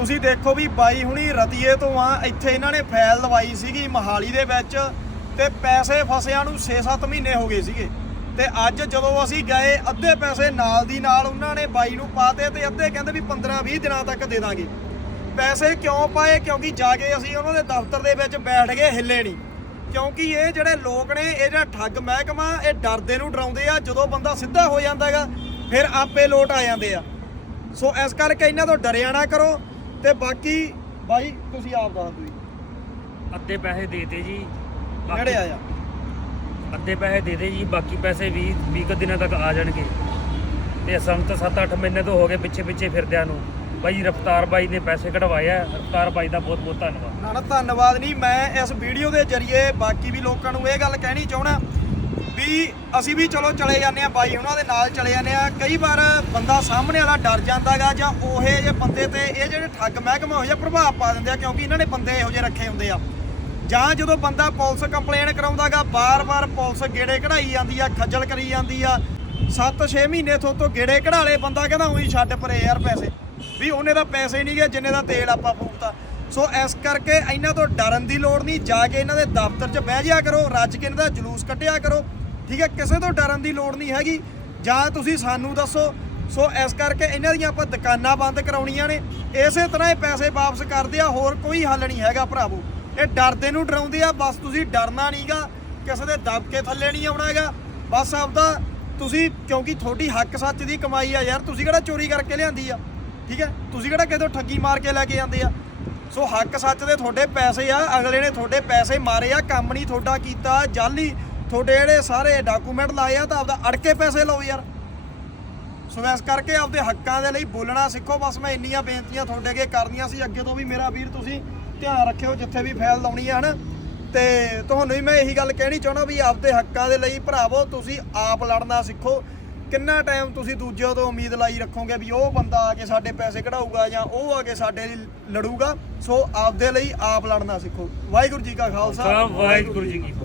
ਤੁਸੀਂ ਦੇਖੋ ਵੀ ਬਾਈ ਹੁਣੀ ਰਤੀਏ ਤੋਂ ਆ, ਇੱਥੇ ਇਹਨਾਂ ਨੇ ਫੈਲ ਲਵਾਈ ਸੀਗੀ ਮਹਾਲੀ ਦੇ ਵਿੱਚ ਤੇ ਪੈਸੇ ਫਸਿਆਂ ਨੂੰ 6-7 ਮਹੀਨੇ ਹੋ ਗਏ ਸੀਗੇ। ਤੇ ਅੱਜ ਜਦੋਂ ਅਸੀਂ ਗਏ, ਅੱਧੇ ਪੈਸੇ ਨਾਲ ਦੀ ਨਾਲ ਉਹਨਾਂ ਨੇ ਬਾਈ ਨੂੰ ਪਾਤੇ ਤੇ ਅੱਧੇ ਕਹਿੰਦੇ ਵੀ 15-20 ਦਿਨਾਂ ਤੱਕ ਦੇ ਦਾਂਗੇ। ਪੈਸੇ ਕਿਉਂ ਪਾਏ? ਕਿਉਂਕਿ ਜਾ ਕੇ ਅਸੀਂ ਉਹਨਾਂ ਦੇ ਦਫ਼ਤਰ ਦੇ ਵਿੱਚ ਬੈਠ ਗਏ, ਹਿੱਲੇ ਨਹੀਂ। ਕਿਉਂਕਿ ਇਹ ਜਿਹੜੇ ਲੋਕ ਨੇ, ਇਹ ਜਿਹੜਾ ਠੱਗ ਮਹਿਕਮਾ, ਇਹ ਡਰਦੇ ਨੂੰ ਡਰਾਉਂਦੇ ਆ, ਜਦੋਂ ਬੰਦਾ ਸਿੱਧਾ ਹੋ ਜਾਂਦਾ ਹੈਗਾ, ਫਿਰ ਆਪੇ ਲੋਟ ਆ ਜਾਂਦੇ ਆ। ਸੋ ਇਸ ਕਰਕੇ ਇਹਨਾਂ ਤੋਂ ਡਰਿਆ ਨਾ ਕਰੋ। ਤੇ ਬਾਕੀ ਬਾਈ ਤੁਸੀਂ ਆਪ ਦੱਸ ਦਿਓ ਜੀ। ਅੱਧੇ ਪੈਸੇ ਦੇਤੇ ਜੀ ਬਾਕੀ- ਨੇੜੇ ਆਇਆ ਅੱਧੇ ਪੈਸੇ ਦੇ ਦੇ ਜੀ ਬਾਕੀ ਪੈਸੇ 20 20 ਕੁ ਦਿਨਾਂ ਤੱਕ ਆ ਜਾਣਗੇ। ਤੇ ਸਾਨੂੰ ਤਾਂ 7-8 ਮਹੀਨੇ ਤੋਂ ਹੋ ਗਏ ਪਿੱਛੇ ਪਿੱਛੇ ਫਿਰਦਿਆਂ ਨੂੰ। ਬਾਈ ਰਫਤਾਰ ਬਾਈ ਨੇ ਪੈਸੇ ਕਢਵਾਏ ਆ ਰਫਤਾਰ ਬਾਈ ਦਾ ਬਹੁਤ ਬਹੁਤ ਧੰਨਵਾਦ। ਨਾ ਨਾ ਧੰਨਵਾਦ ਨਹੀਂ ਮੈਂ ਇਸ ਵੀਡੀਓ ਦੇ ਜ਼ਰੀਏ ਬਾਕੀ ਵੀ ਲੋਕਾਂ ਨੂੰ ਇਹ ਗੱਲ ਕਹਿਣੀ ਚਾਹਣਾ ਵੀ ਅਸੀਂ ਵੀ ਚਲੋ ਚਲੇ ਜਾਂਦੇ ਆ ਬਾਈ ਉਹਨਾਂ ਦੇ ਨਾਲ ਚਲੇ ਜਾਂਦੇ ਆ ਕਈ ਵਾਰ ਬੰਦਾ ਸਾਹਮਣੇ ਵਾਲਾ ਡਰ ਜਾਂਦਾਗਾ ਜਾਂ ਉਹੇ ਜੇ ਬੰਦੇ ਤੇ ਇਹ ਜਿਹੜੇ ਠੱਗ ਮਹਿਕਮੇ ਹੋ ਜਾਂ ਪ੍ਰਭਾਵ ਪਾ ਦਿੰਦੇ ਆ ਕਿਉਂਕਿ ਇਹਨਾਂ ਨੇ ਬੰਦੇ ਇਹੋ ਜਿਹੇ ਰੱਖੇ ਹੁੰਦੇ ਆ। ਜਾਂ ਜਦੋਂ ਬੰਦਾ ਪੁਲਿਸ ਕੰਪਲੇਨ ਕਰਾਉਂਦਾਗਾ ਬਾਰ-ਬਾਰ ਪੁਲਿਸ ਗੇੜੇ ਕਢਾਈ ਜਾਂਦੀ ਆ, ਖੱਜਲ ਕਰੀ ਜਾਂਦੀ ਆ। 7-6 ਮਹੀਨੇ ਤੋਂ ਤੋਂ ਗੇੜੇ ਕਢਾ ਲਏ, ਬੰਦਾ ਕਹਿੰਦਾ ਉਹੀ ਛੱਡ ਪਰੇ ਯਾਰ ਪੈਸੇ। ਵੀ ਉਹਨੇ ਤਾਂ ਪੈਸੇ ਨਹੀਂ ਗਏ ਜਿੰਨੇ ਦਾ ਤੇਲ ਆਪਾਂ ਫੂਕਤਾ ਸੋ ਇਸ ਕਰਕੇ ਇਹਨਾਂ ਤੋਂ ਡਰਨ ਦੀ ਲੋੜ ਨਹੀਂ ਜਾ ਕੇ ਇਹਨਾਂ ਦੇ ਦਫ਼ਤਰ 'ਚ ਬਹਿ ਜਿਆ ਕਰੋ, ਰੱਜ ਕੇ ਇਹਨਾਂ ਦਾ ਜਲੂਸ ਕੱਢਿਆ ਕਰੋ। ਠੀਕ ਹੈ, ਕਿਸੇ ਤੋਂ ਡਰਨ ਦੀ ਲੋੜ ਨਹੀਂ ਹੈਗੀ। ਜਾਂ ਤੁਸੀਂ ਸਾਨੂੰ ਦੱਸੋ। ਸੋ ਇਸ ਕਰਕੇ ਇਹਨਾਂ ਦੀਆਂ ਆਪਾਂ ਦੁਕਾਨਾਂ ਬੰਦ ਕਰਾਉਣੀਆਂ ਨੇ। ਇਸੇ ਤਰ੍ਹਾਂ ਇਹ ਪੈਸੇ ਵਾਪਸ ਕਰਦੇ ਆ, ਹੋਰ ਕੋਈ ਹੱਲ ਨਹੀਂ ਹੈਗਾ ਭਰਾਵੋ। ਇਹ ਡਰਦੇ ਨੂੰ ਡਰਾਉਂਦੇ ਆ, ਬਸ ਤੁਸੀਂ ਡਰਨਾ ਨਹੀਂਗਾ। ਕਿਸੇ ਦੇ ਦਬਕੇ ਥੱਲੇ ਨਹੀਂ ਆਉਣਾ ਹੈਗਾ। ਬਸ ਆਪਦਾ ਤੁਸੀਂ, ਕਿਉਂਕਿ ਤੁਹਾਡੀ ਹੱਕ ਸੱਚ ਦੀ ਕਮਾਈ ਆ ਯਾਰ, ਤੁਸੀਂ ਕਿਹੜਾ ਚੋਰੀ ਕਰਕੇ ਲਿਆਂਦੀ ਆ? ਠੀਕ ਹੈ, ਤੁਸੀਂ ਕਿਹੜਾ ਕਿਤੋਂ ਠੱਗੀ ਮਾਰ ਕੇ ਲੈ ਕੇ ਜਾਂਦੇ ਆ? ਸੋ ਹੱਕ ਸੱਚ ਦੇ ਤੁਹਾਡੇ ਪੈਸੇ ਆ, ਅਗਲੇ ਨੇ ਤੁਹਾਡੇ ਪੈਸੇ ਮਾਰੇ ਆ, ਕੰਮ ਨਹੀਂ ਤੁਹਾਡਾ ਕੀਤਾ, ਜਾਲੀ ਤੁਹਾਡੇ ਜਿਹੜੇ ਸਾਰੇ ਡਾਕੂਮੈਂਟ ਲਾਏ ਆ ਤਾਂ ਆਪਦਾ ਅੜ ਕੇ ਪੈਸੇ ਲਓ ਯਾਰ। ਸੋ ਇਸ ਕਰਕੇ ਆਪਦੇ ਹੱਕਾਂ ਦੇ ਲਈ ਬੋਲਣਾ ਸਿੱਖੋ। ਬਸ ਮੈਂ ਇੰਨੀਆਂ ਬੇਨਤੀਆਂ ਤੁਹਾਡੇ ਅੱਗੇ ਕਰਨੀਆਂ ਸੀ। ਅੱਗੇ ਤੋਂ ਵੀ ਮੇਰਾ ਵੀਰ ਤੁਸੀਂ ਧਿਆਨ ਰੱਖਿਓ, ਜਿੱਥੇ ਵੀ ਫੈਲ ਲਾਉਣੀ ਆ, ਹਨ। ਤੇ ਤੁਹਾਨੂੰ ਵੀ ਮੈਂ ਇਹੀ ਗੱਲ ਕਹਿਣੀ ਚਾਹੁੰਦਾ ਵੀ ਆਪਦੇ ਹੱਕਾਂ ਦੇ ਲਈ ਭਰਾਵੋ, ਤੁਸੀਂ ਆਪ ਲੜਨਾ ਸਿੱਖੋ। ਕਿੰਨਾ ਟਾਈਮ ਤੁਸੀਂ ਦੂਜਿਆਂ ਤੋਂ ਉਮੀਦ ਲਾਈ ਰੱਖੋਗੇ ਵੀ ਉਹ ਬੰਦਾ ਆ ਕੇ ਸਾਡੇ ਪੈਸੇ ਕਢਾਊਗਾ ਜਾਂ ਉਹ ਆ ਕੇ ਸਾਡੇ ਲਈ ਲੜੂਗਾ। ਸੋ ਆਪਦੇ ਲਈ ਆਪ ਲੜਨਾ ਸਿੱਖੋ। ਵਾਹਿਗੁਰੂ ਜੀ ਕਾ ਖਾਲਸਾ। ਵਾਹਿਗੁਰੂ ਜੀ ਕੀ